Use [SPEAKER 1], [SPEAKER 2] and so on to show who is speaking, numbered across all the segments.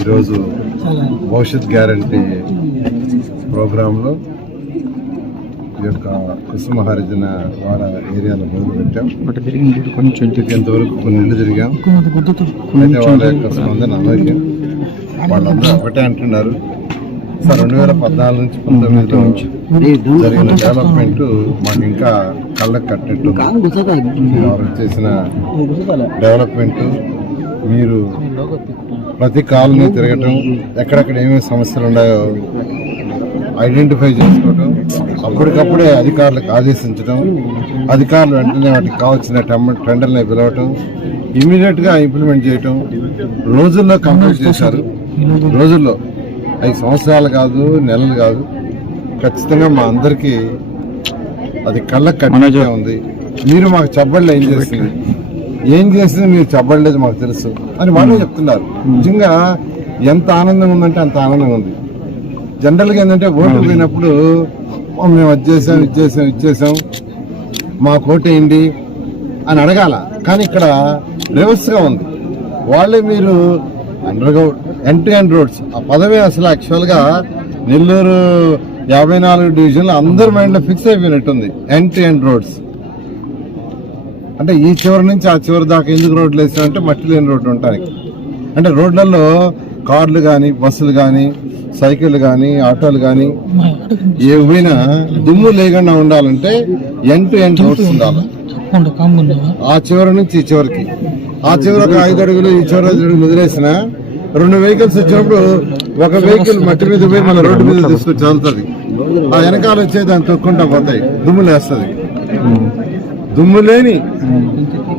[SPEAKER 1] ఈరోజు భవిష్యత్ గ్యారంటీ ప్రోగ్రాంలో ఈ యొక్క కుసుమ హరిజన వాడ ఏరియాలో మొదలు పెట్టాం
[SPEAKER 2] కొంచెం.
[SPEAKER 1] ఇంటికి ఎంతవరకు కొన్ని ఇళ్ళు తిరిగాం. వాళ్ళ యొక్క స్పందన అలాగే. వాళ్ళందరూ ఒకటే అంటున్నారు. సార్ రెండు వేల పద్నాలుగు నుంచి పంతొమ్మిదిలో జరిగిన డెవలప్మెంట్ మాకు ఇంకా కళ్ళకు కట్టినట్టు వారు చేసిన డెవలప్మెంట్ మీరు ప్రతి కాలనీ తిరగటం ఎక్కడెక్కడ ఏమేమి సమస్యలు ఉన్నాయో ఐడెంటిఫై చేసుకోవటం అప్పటికప్పుడే అధికారులకు ఆదేశించడం అధికారులు వెంటనే వాటికి కావాల్సిన టెండర్ని పిలవటం ఇమీడియట్గా ఇంప్లిమెంట్ చేయటం రోజుల్లో కంప్లీట్ చేశారు. రోజుల్లో ఐదు సంవత్సరాలు కాదు నెలలు కాదు. ఖచ్చితంగా మా అందరికీ అది కళ్ళకు కట్టినట్టే ఉంది. మీరు మాకు చెప్పబడలే ఏం చేస్తుంది? ఏం చేసింది మీరు చెప్పబడలేదు మాకు తెలుసు. అని వాళ్ళు చెప్తున్నారు. నిజంగా ఎంత ఆనందంగా ఉందంటే అంత ఆనందంగా ఉంది. జనరల్గా ఏంటంటే ఓటు పోయినప్పుడు "ఓ, మేము అది చేసాం ఇది చేసాం ఇది చేసాం మా కోటేయండి అని అడగాల. కానీ ఇక్కడ రివర్స్గా ఉంది. వాళ్ళే మీరు underground to end roads. ఆ పదవి అసలు యాక్చువల్గా నెల్లూరు యాభై నాలుగు డివిజన్లో అందరి మైండ్లో ఫిక్స్ అయిపోయినట్టుంది. To end roads. అంటే ఈ చివరి నుంచి ఆ చివరి దాకా ఎందుకు రోడ్లు వేసామంటే మట్టి లేని రోడ్లు ఉంటాయి అంటే రోడ్లలో కార్లు కానీ బస్సులు కానీ సైకిల్ కానీ ఆటోలు కానీ ఏవైనా దుమ్ము లేకుండా ఉండాలంటే ఎండ్ టు ఎండ్ రోడ్స్ ఉండాలి. ఆ చివరి నుంచి ఈ చివరికి. ఆ చివరి ఒక ఐదు అడుగులు ఈ చివరి ఐదు అడుగులు వదిలేసిన రెండు వెహికల్స్ వచ్చినప్పుడు ఒక వెహికల్ మట్టి మీద పోయి మన రోడ్డు మీద తీసుకొచ్చి చదువుతుంది ఆ వెనకాల వచ్చే దాన్ని తొక్కుంటా పోతాయి. దుమ్ము లేస్తుంది దుమ్ము లేని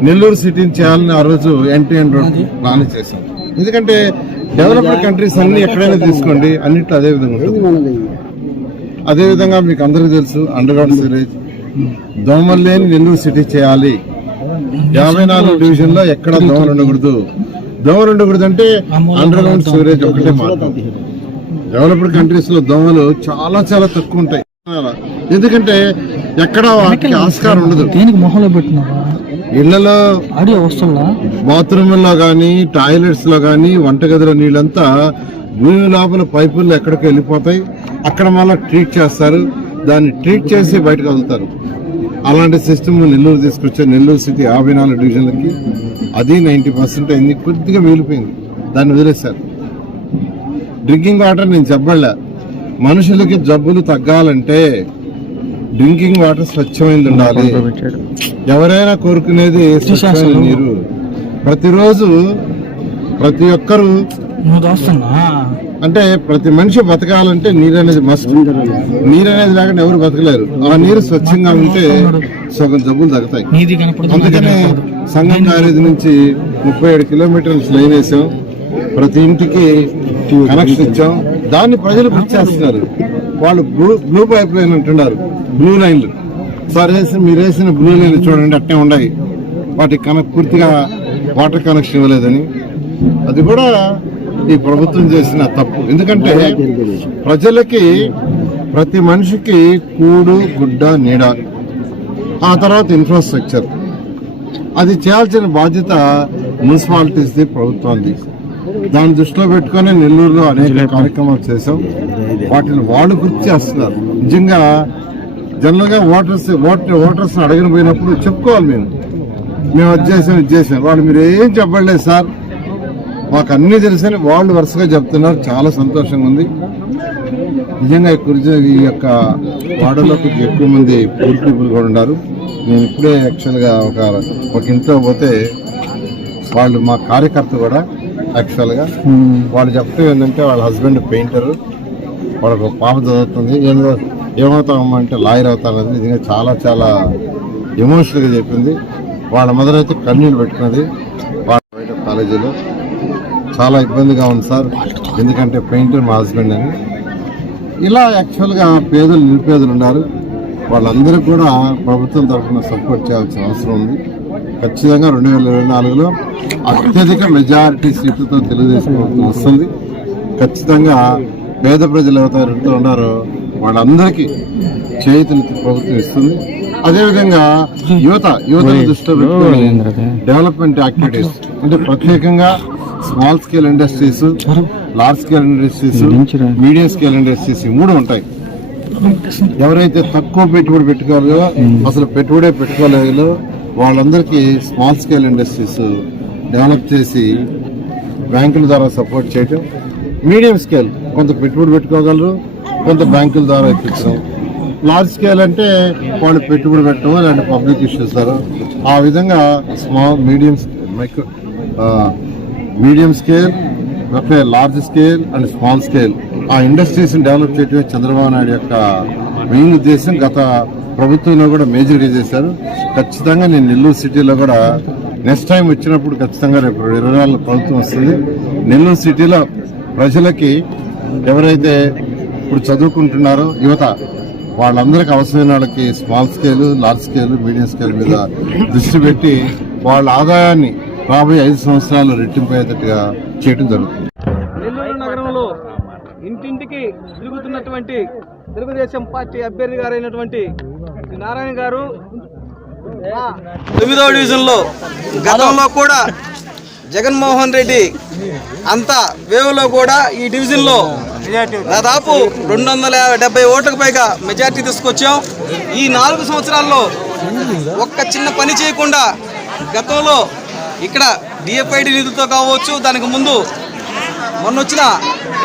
[SPEAKER 1] నెల్లూరు సిటీని చేయాలని ఆ రోజు ఎన్టీ ఎన్ రోడ్ ప్లాన్ చేశాం ఎందుకంటే డెవలప్డ్ కంట్రీస్ అన్ని ఎక్కడైనా తీసుకోండి అన్నిట్లో అదే విధంగా ఉంటుంది. అదే విధంగా మీకు అందరికీ తెలుసు అండర్ గ్రౌండ్ సివరేజ్ దోమలు లేని నెల్లూరు సిటీ చేయాలి. యాభై నాలుగు డివిజన్లో ఎక్కడ దోమలు ఉండకూడదు. దోమలు ఉండకూడదు అంటే అండర్ గ్రౌండ్ సివరేజ్ ఒకటే మార్గం. డెవలప్డ్ కంట్రీస్లో దోమలు చాలా చాలా తక్కువ ఉంటాయి. ఎందుకంటే ఎక్కడ ఆస్కారం ఉండదు.
[SPEAKER 2] దేనికి మొహంలో పెట్టినావా?
[SPEAKER 1] ఇళ్ళలో
[SPEAKER 2] ఆడియో వస్తుందా?
[SPEAKER 1] బాత్రూమ్లో కానీ టాయిలెట్స్లో కానీ వంటగదిలో నీళ్ళంతా భూమి లోపల పైపుల్లో ఎక్కడికి వెళ్ళిపోతాయి. అక్కడ మళ్ళీ ట్రీట్ చేస్తారు. దాన్ని ట్రీట్ చేసి బయటకు వదులుతారు. అలాంటి సిస్టమ్ నెల్లూరు తీసుకొచ్చే నెల్లూరు సిటీ యాభై నాలుగు డివిజన్లకి. అది నైంటీ పర్సెంట్ అయింది. కొద్దిగా మిగిలిపోయింది. దాన్ని వదిలేశారు. డ్రింకింగ్ వాటర్ నేను చెప్పలే? మనుషులకి జబ్బులు తగ్గాలంటే డ్రింకింగ్ వాటర్ స్వచ్ఛమైనది ఉండాలి. ఎవరైనా కోరుకునేది స్వచ్ఛమైన నీరు? ప్రతిరోజు ప్రతి ఒక్కరు అంటే ప్రతి మనిషి బతకాలంటే నీరు అనేది మస్ట్ నీరు అనేది లేకుండా ఎవరు బతకలేరు. ఆ నీరు స్వచ్ఛంగా ఉంటే సగం జబ్బులు తగ్గుతాయి. అందుకనే సంగం కాలేజ్ నుంచి ముప్పై ఏడు కిలోమీటర్లు లైన్ వేసాం. ప్రతి ఇంటికి కనెక్షన్ ఇచ్చాం. దాన్ని ప్రజలు గుర్తిస్తున్నారు వాళ్ళు బ్లూ బ్లూ పైప్ లైన్ అంటున్నారు. బ్లూ లైన్లు సార్ వేసి మీరు వేసిన బ్లూ లైన్లు చూడండి అట్టే ఉన్నాయి. వాటికి కనెక్ట్ పూర్తిగా వాటర్ కనెక్షన్ ఇవ్వలేదని. అది కూడా ఈ ప్రభుత్వం చేసిన తప్పు. ఎందుకంటే ప్రజలకి ప్రతి మనిషికి కూడు గుడ్డ నీడ ఆ తర్వాత ఇన్ఫ్రాస్ట్రక్చర్ అది చేయాల్సిన బాధ్యత మున్సిపాలిటీస్ది ప్రభుత్వానికి దాన్ని దృష్టిలో పెట్టుకొని నెల్లూరులో అనేక కార్యక్రమాలు చేశాం. వాటిని వాళ్ళు గుర్తు చేస్తున్నారు. నిజంగా జనరల్గా ఓటర్స్ ఓటర్ ఓటర్స్ అడగని పోయినప్పుడు చెప్పుకోవాలి మేము. మేము అది చేసాం ఇది చేసాం. వాళ్ళు మీరు ఏం చెప్పలేదు సార్. మాకు అన్నీ తెలుసని వాళ్ళు వరుసగా చెప్తున్నారు. చాలా సంతోషంగా ఉంది. నిజంగా ఈ యొక్క వాడలో కొద్దిగా ఎక్కువ మంది పూర్ పీపుల్ కూడా ఉన్నారు. నేను ఇప్పుడే యాక్చువల్గా ఒక ఒక ఇంట్లో పోతే వాళ్ళు మా కార్యకర్త కూడా యాక్చువల్గా వాళ్ళు చెప్తూ ఏంటంటే వాళ్ళ హస్బెండ్ పెయింటర్. వాళ్ళకు ఒక పాప చదువుతుంది ఏదో ఏమవుతామమ్మా అంటే లాయర్ అవుతానని నిజంగా చాలా చాలా ఎమోషనల్గా చెప్పింది. వాళ్ళ మదర్ అయితే కన్నీళ్ళు పెట్టుకున్నది. వాళ్ళ బయట కాలేజీలో చాలా ఇబ్బందిగా ఉంది సార్. ఎందుకంటే పెయింటర్ మా హస్బెండ్ అని. ఇలా యాక్చువల్గా పేదలు నిరుపేదలు ఉన్నారు. వాళ్ళందరూ కూడా ప్రభుత్వం తరఫున సపోర్ట్ చేయాల్సిన అవసరం ఉంది. ఖచ్చితంగా రెండు వేల ఇరవై నాలుగులో అత్యధిక మెజారిటీ సీట్లతో తెలుగుదేశం ప్రభుత్వం వస్తుంది. ఖచ్చితంగా పేద ప్రజలు ఎవరైతే ఉన్నారో వాళ్ళందరికీ చేతులు ప్రభుత్వం ఇస్తుంది. అదేవిధంగా యువత యువతను దృష్టిలో పెట్టుకొని డెవలప్మెంట్ యాక్టివిటీస్ అంటే ప్రత్యేకంగా small scale industries large scale industries medium scale industries మూడు ఉంటాయి. ఎవరైతే తక్కువ పెట్టుబడి పెట్టుకోవాలో అసలు పెట్టుబడే పెట్టుకోలేదో వాళ్ళందరికీ స్మాల్ స్కేల్ ఇండస్ట్రీస్ డెవలప్ చేసి బ్యాంకుల ద్వారా సపోర్ట్ చేయటం మీడియం స్కేల్ కొంత పెట్టుబడి పెట్టుకోగలరు కొంత బ్యాంకుల ద్వారా ఇప్పించడం. లార్జ్ స్కేల్ అంటే వాళ్ళు పెట్టుబడి పెట్టడం ఇలాంటి పబ్లిక్ ఇష్యూస్ ద్వారా. ఆ విధంగా small medium micro medium scale అంటే large scale and small scale ఆ ఇండస్ట్రీస్ని డెవలప్ చేయటమే చంద్రబాబు నాయుడు యొక్క మెయిన్ ఉద్దేశం. గత ప్రభుత్వంలో కూడా మేజర్గా చేశారు. ఖచ్చితంగా నేను నెల్లూరు సిటీలో కూడా నెక్స్ట్ టైం వచ్చినప్పుడు ఖచ్చితంగా రేపు ఇరవై నాలుగు ప్రభుత్వం వస్తుంది. నెల్లూరు సిటీలో ప్రజలకి ఎవరైతే ఇప్పుడు చదువుకుంటున్నారో యువత వాళ్ళందరికీ అవసరమైన వాళ్ళకి small scale large scale medium scale మీద దృష్టి పెట్టి వాళ్ళ ఆదాయాన్ని రాబోయే ఐదు సంవత్సరాలు రెట్టింపు అయ్యేటట్టుగా చేయడం జరుగుతుంది.
[SPEAKER 3] నెల్లూరు నగరంలో ఇంటింటికి తిరుగుతున్నటువంటి తెలుగుదేశం పార్టీ అభ్యర్థి గారైనటువంటి శ్రీ నారాయణ గారు తొమ్మిదవ డివిజన్లో గతంలో కూడా జగన్మోహన్ రెడ్డి అంత వేవ్లో కూడా ఈ డివిజన్లో దాదాపు రెండు వందల డెబ్బై ఓట్లకు పైగా మెజార్టీ తీసుకొచ్చాం. ఈ నాలుగు సంవత్సరాల్లో ఒక్క చిన్న పని చేయకుండా గతంలో ఇక్కడ డిఎఫ్ఐడి నిధులతో కావచ్చు దానికి ముందు మొన్న వచ్చిన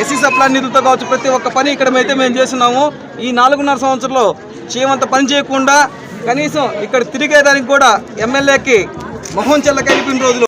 [SPEAKER 3] ఎస్సీ సప్లా నిధులతో కావచ్చు ప్రతి ఒక్క పని ఇక్కడ అయితే మేము చేస్తున్నాము. ఈ నాలుగున్నర సంవత్సరంలో చేయమంత పని చేయకుండా కనీసం ఇక్కడ తిరిగేదానికి కూడా ఎమ్మెల్యేకి మొహం చెల్ల కలిపిన రోజులు